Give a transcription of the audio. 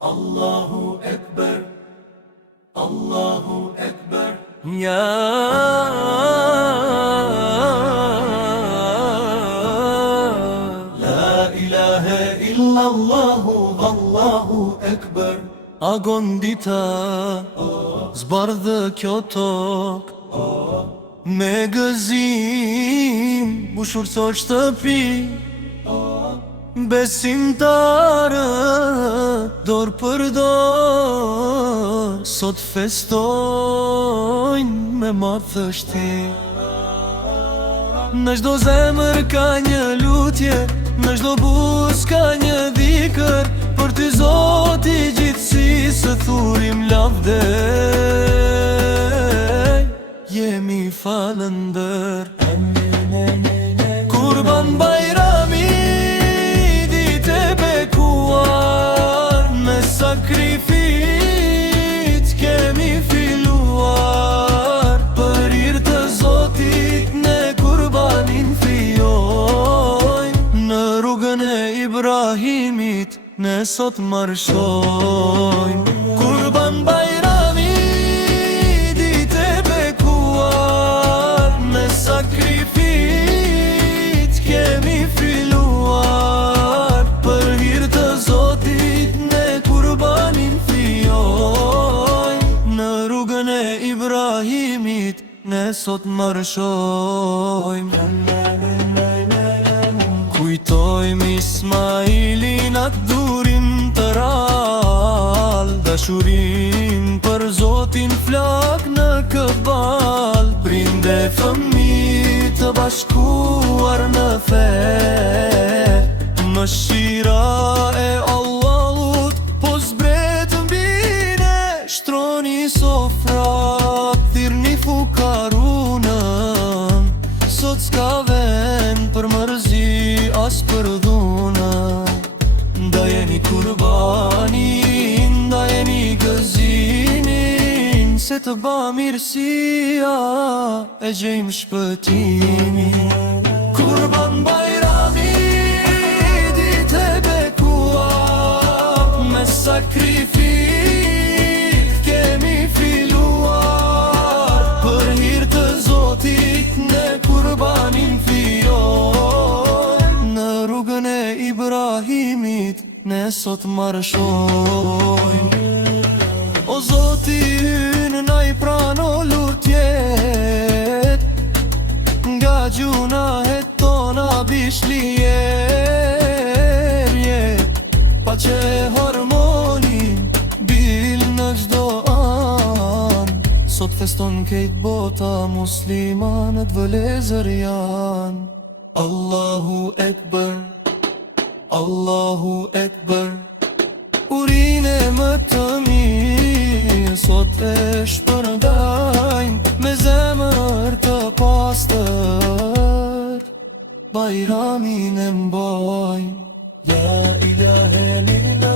Allahu Ekber, Allahu Ekber. Ya La ilahe illallahu, Allahu Ekber. agon dita zbardhë kjo tok me gëzim bushur so shtëpi besimtarë dorë për dorë sot festojnë me madhështi. Në çdo zemër ka një lutje, në çdo buzë ka një dhikër, për ty Zoti gjithësisë thurim lavdej. Jemi falëndër Kurban Bajrami, ditë e bekuar, me sakrifit kemi filuar, për hir të Zotit ne kurbanin fijojmë, në rrugën e Ibrahimit ne sot marshojmë. Kurban Bajrami, ditë e bekuar, me sakrifit kemi filuar, për hir të Zotit ne kurbanin fijojmë, në rrugën e Ibrahimit ne sot marshojmë. Kujtojmë Ismailin atë durim të rall, dashurin për Zotin flak në këbal, prinde fëmijë të bashkuar në fe, mëshira e Allahut po zbret mbi ne, shtroni sofrat, thirrni fukarunën, sot s'ka vend për mërzi as për dhuna. Ndajeni kurbanin, ndajeni gëzinin, se të ba mirësia e gjejmë shpëtimin. Kurban Bajrami, ditë e bekuar, me sakrifit kemi filuar, për hir të Zotit ne kurbanin fijojmë, në rrugën e Ibrahimit ne sot marshojmë. O Zoti ynë na i prano lutjet, nga gjunahet tona bish lierje, pa që harmoni bil në çdo an, sot feston kejt bota, muslimanët vëlezër janë. Allahu Ekber, Allahu Ekber, urine më të mirë sot e shpërndajmë, me zemër të pastër Bajramin e mbajmë. La ilahe illallah.